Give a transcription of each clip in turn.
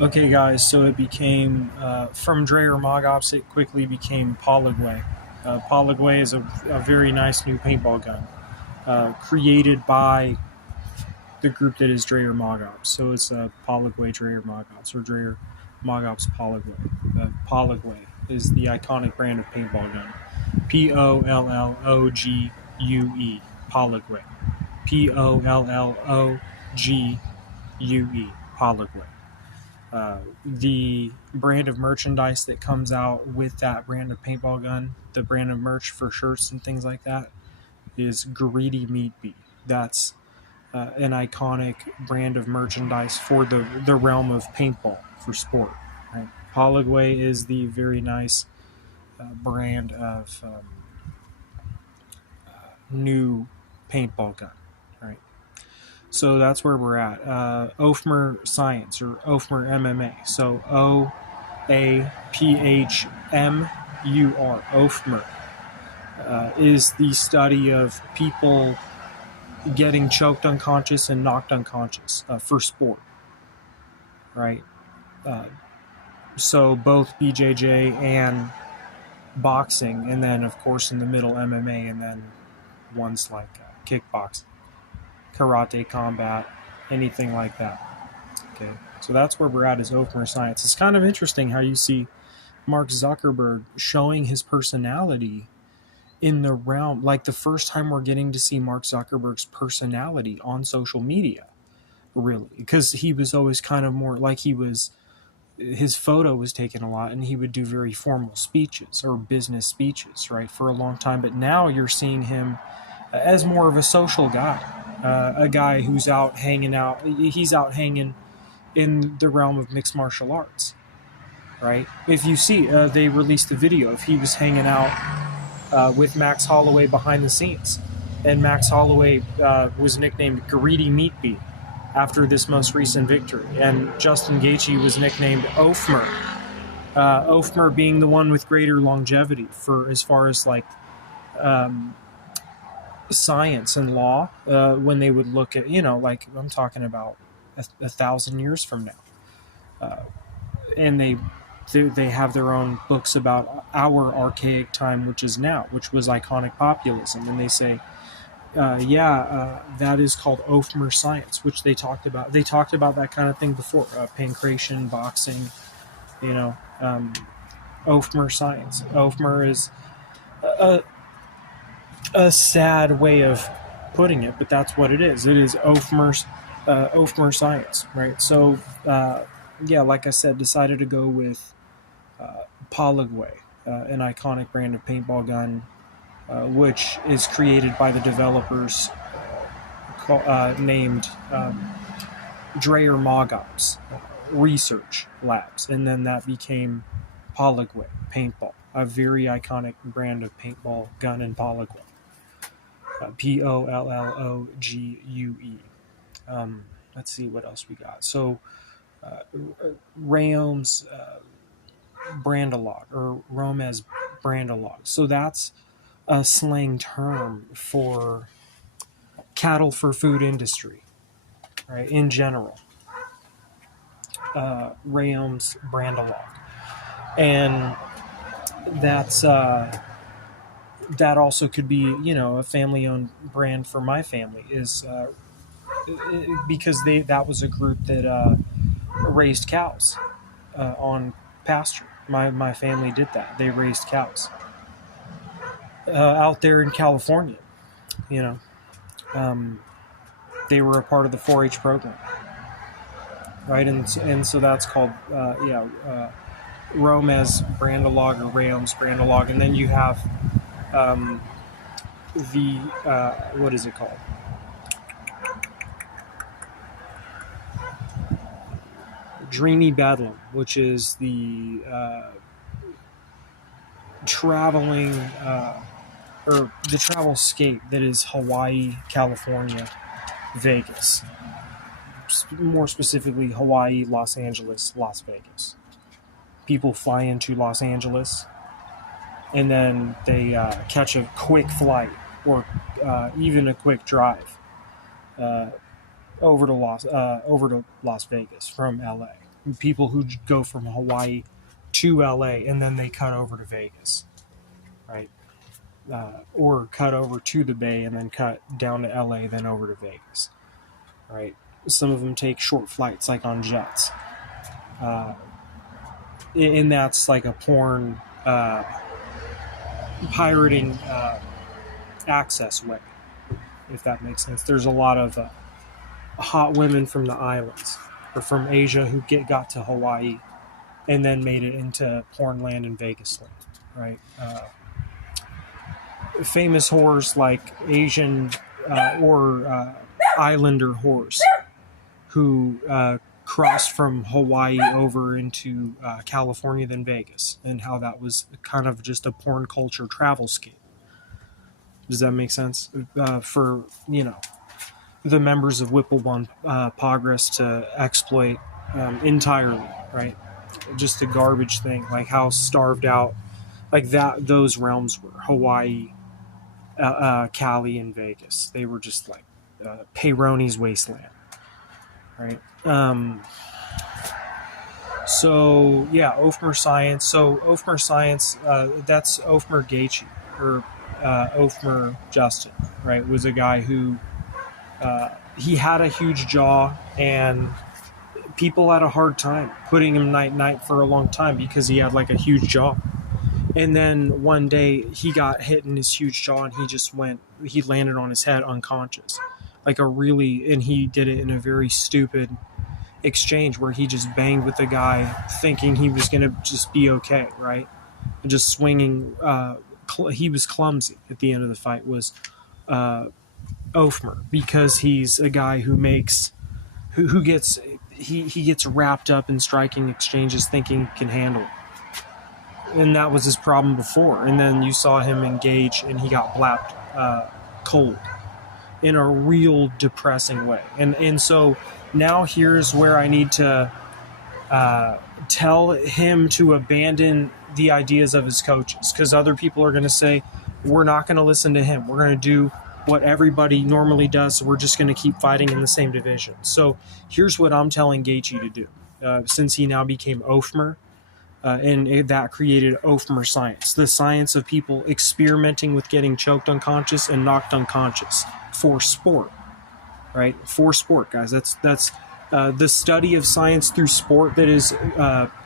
Okay, guys, so it became, from Dreyer Mogops, it quickly became Pollogue. Pollogue is a very nice new paintball gun created by the group that is Dreyer Mogops. So it's Pollogue Dreyer Mogops, or Dreyer Mogops Pollogue. Pollogue is the iconic brand of paintball gun. Pollogue. Pollogue. Pollogue. Pollogue. The brand of merchandise that comes out with that brand of paintball gun, the brand of merch for shirts and things like that, is Greedy Meat Bee. That's an iconic brand of merchandise for the realm of paintball for sport. Right? Pollogue is the very nice brand of new paintball gun. Right. So that's where we're at. OFMR Science, or OFMR MMA. So OAPHMUR, OFMR, is the study of people getting choked unconscious and knocked unconscious for sport. Right? So both BJJ and boxing, and then, of course, in the middle, MMA, and then ones like kickboxing, karate, combat, anything like that. Okay, so that's where we're at, is OFMR Science. It's kind of interesting how you see Mark Zuckerberg showing his personality in the realm, like the first time we're getting to see Mark Zuckerberg's personality on social media, really, because he was always kind of more like his photo was taken a lot, and he would do very formal speeches or business speeches, right, for a long time. But now you're seeing him as more of a social guy, a guy who's out hanging out. He's out hanging in the realm of mixed martial arts, right? If you see, they released a video of he was hanging out with Max Holloway behind the scenes, and Max Holloway was nicknamed Greedy Meat Bee after this most recent victory, and Justin Gaethje was nicknamed OFMR. OFMR being the one with greater longevity for as far as like science and law, when they would look at, like I'm talking about 1,000 years from now, and they have their own books about our archaic time, which is now, which was iconic populism, and they say, that is called OFMR Science, which they talked about. They talked about that kind of thing before, pancration, boxing, OFMR Science. OFMR is a sad way of putting it, but that's what it is. It is OFMR Science, right? So, like I said, decided to go with Pollogue, an iconic brand of paintball gun, which is created by the developers named Dreyer Mogops Research Labs, and then that became Pollogue Paintball, a very iconic brand of paintball gun in Pollogue. Pollogue. Let's see what else we got. So, Raome's Brandalog, or Rome's Brandalog. So that's a slang term for cattle for food industry, right? In general, Raome's Brandalog, and that's that also could be, a family-owned brand for my family, is because that was a group that raised cows on pasture. My family did that. They raised cows out there in California. They were a part of the 4-H program, right? And so that's called Rome's Brandalog, or Raome's Brandalog, and then you have what is it called? Dreamy Bedlam, which is the traveling or the travel scape that is Hawaii, California, Vegas. More specifically, Hawaii, Los Angeles, Las Vegas. People fly into Los Angeles, and then they catch a quick flight, or even a quick drive over to Las Vegas from LA. people who go from Hawaii to LA and then they cut over to Vegas, right? Or cut over to the Bay and then cut down to LA, then over to Vegas, right? Some of them take short flights, like on jets. And that's like a porn pirating access way, if that makes sense. There's a lot of hot women from the islands or from Asia who got to Hawaii and then made it into porn land and Vegas land, right? Famous whores like Asian or islander whores who crossed from Hawaii over into California, then Vegas, and how that was kind of just a porn culture travel scheme. Does that make sense? For, the members of Whipple Progress to exploit entirely, right? Just a garbage thing, like how starved out, like that, those realms were Hawaii, Cali, and Vegas. They were just like Peyronie's wasteland, right? So yeah, Ofmer Science. So Ofmer Science, that's Ofmer Gaethje, or Ofmer Justin, right? Was a guy who he had a huge jaw, and people had a hard time putting him night for a long time because he had like a huge jaw. And then one day he got hit in his huge jaw and he landed on his head unconscious. And he did it in a very stupid exchange where he just banged with the guy thinking he was going to just be okay, right? And just swinging, he was clumsy at the end of the fight, was Ofmer, because he's a guy who gets wrapped up in striking exchanges thinking he can handle it. And that was his problem before. And then you saw him engage and he got blapped cold in a real depressing way. And so now here's where I need to tell him to abandon the ideas of his coaches, because other people are going to say, we're not going to listen to him. We're going to do what everybody normally does. So we're just going to keep fighting in the same division. So here's what I'm telling Gaethje to do, since he now became Ofmer. And that created Ofmer Science, the science of people experimenting with getting choked unconscious and knocked unconscious for sport, right? For sport, guys. That's the study of science through sport that is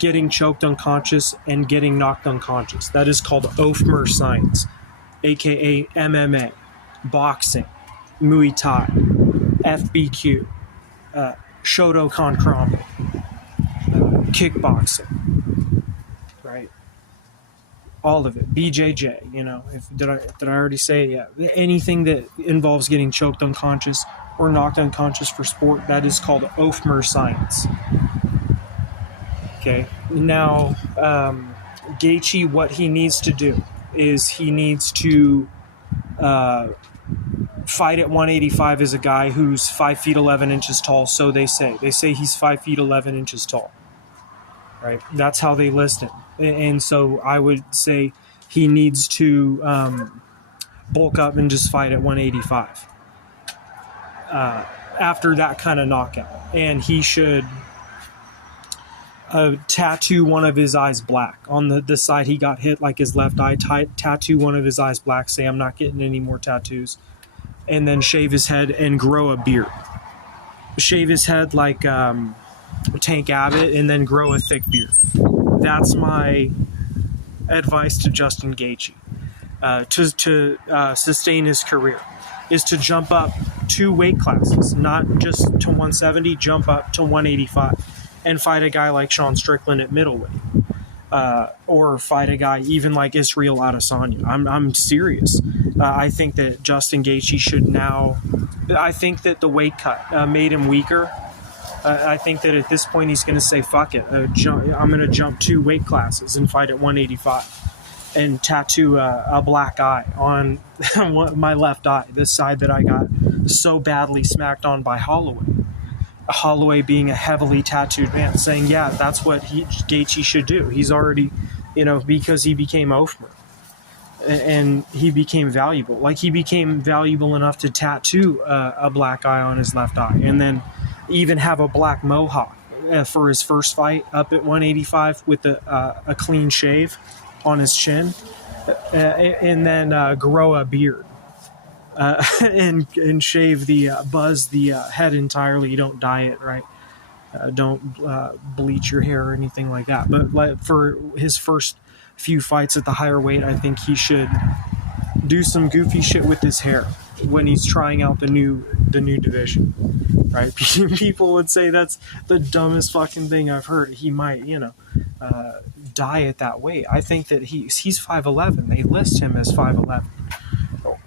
getting choked unconscious and getting knocked unconscious. That is called Ofmer Science, aka MMA, boxing, Muay Thai, FBQ, Shotokan Karate, kickboxing. Right, all of it. BJJ, did I already say it? Yeah, anything that involves getting choked unconscious or knocked unconscious for sport, that is called Ofmer Science. Okay, now Gaethje, what he needs to do is he needs to fight at 185 as a guy who's 5 feet 11 inches tall. So they say he's 5 feet 11 inches tall. Right, that's how they list it. And so I would say he needs to bulk up and just fight at 185 after that kind of knockout. And he should tattoo one of his eyes black. On the side he got hit, like his left eye, tattoo one of his eyes black, say, I'm not getting any more tattoos. And then shave his head and grow a beard. Shave his head like Tank Abbott, and then grow a thick beard. That's my advice to Justin Gaethje to sustain his career, is to jump up 2 weight classes, not just to 170, jump up to 185 and fight a guy like Sean Strickland at middleweight, or fight a guy even like Israel Adesanya. I'm serious. I think that Justin Gaethje should now, I think that the weight cut made him weaker. I think that at this point he's going to say, fuck it, I'm going to jump 2 weight classes and fight at 185 and tattoo a black eye on my left eye, the side that I got so badly smacked on by Holloway. Holloway being a heavily tattooed man, saying, yeah, that's what Gaethje should do. He's already, because he became Ofmer. And he became valuable. Like, he became valuable enough to tattoo a black eye on his left eye, and then even have a black mohawk for his first fight up at 185 with a clean shave on his chin, and then grow a beard. And shave buzz the head entirely. You don't dye it, right? Don't bleach your hair or anything like that. But for his first few fights at the higher weight, I think he should do some goofy shit with his hair when he's trying out the new division, right? People would say that's the dumbest fucking thing I've heard. He might, dye it that way. I think that he's 5'11". They list him as 5'11".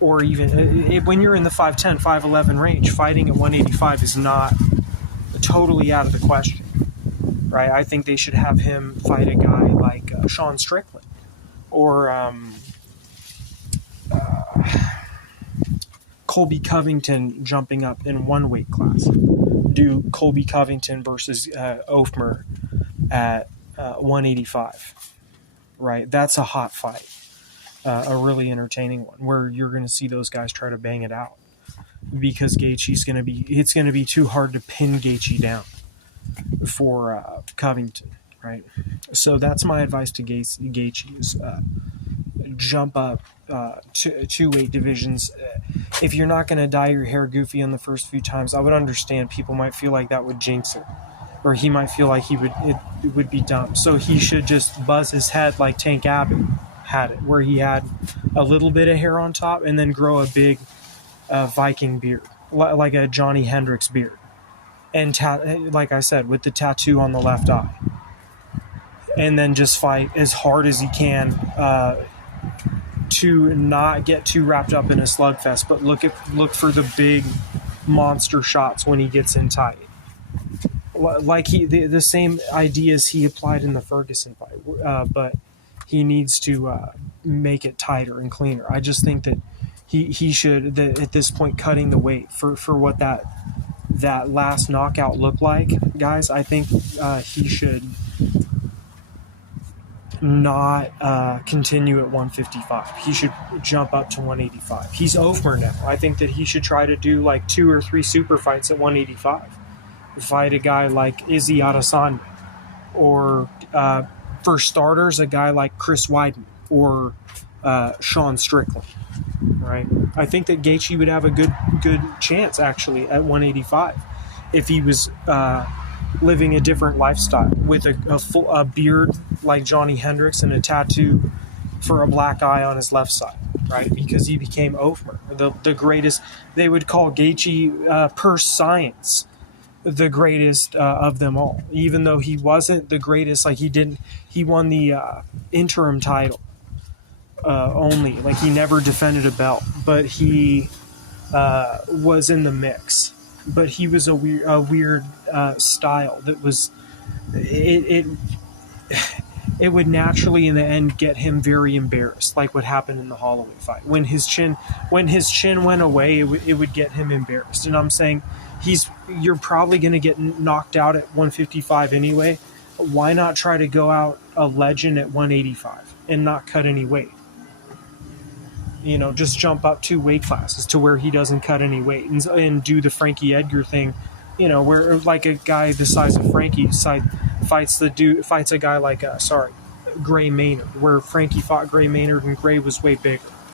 Or even when you're in the 5'10", 5'11" range, fighting at 185 is not totally out of the question, right? I think they should have him fight a guy like Sean Strickland or Colby Covington jumping up in one weight class. Do Colby Covington versus Ofmer at 185, right? That's a hot fight. A really entertaining one where you're going to see those guys try to bang it out because it's going to be too hard to pin Gaethje down for Covington, right? So that's my advice to Gaethje is jump up two weight divisions. If you're not going to dye your hair goofy in the first few times, I would understand people might feel like that would jinx it, or he might feel like it would be dumb. So he should just buzz his head like Tank Abbott had it, where he had a little bit of hair on top and then grow a big Viking beard, like a Johnny Hendricks beard, and like I said, with the tattoo on the left eye, and then just fight as hard as he can to not get too wrapped up in a slugfest, but look for the big monster shots when he gets in tight, like the same ideas he applied in the Ferguson fight, but he needs to make it tighter and cleaner. I just think that he should, at this point, cutting the weight for what that last knockout looked like, guys. I think he should not continue at 155. He should jump up to 185. He's over now. I think that he should try to do like 2 or 3 super fights at 185. Fight a guy like Izzy Adesanya, or for starters, a guy like Chris Weidman or Sean Strickland, right? I think that Gaethje would have a good chance actually at 185 if he was living a different lifestyle with a beard like Johnny Hendricks and a tattoo for a black eye on his left side, right? Because he became Ofmer, the greatest. They would call Gaethje per science the greatest of them all, even though he wasn't the greatest. Like he won the interim title only, like he never defended a belt, but he was in the mix. But he was a weird style that was it would naturally in the end get him very embarrassed, like what happened in the Holloway fight. When his chin went away, it would get him embarrassed. And I'm saying you're probably going to get knocked out at 155 anyway. Why not try to go out a legend at 185 and not cut any weight? Just jump up 2 weight classes to where he doesn't cut any weight and do the Frankie Edgar thing, where like a guy the size of Frankie fights a guy like Gray Maynard, where Frankie fought Gray Maynard and Gray was way bigger.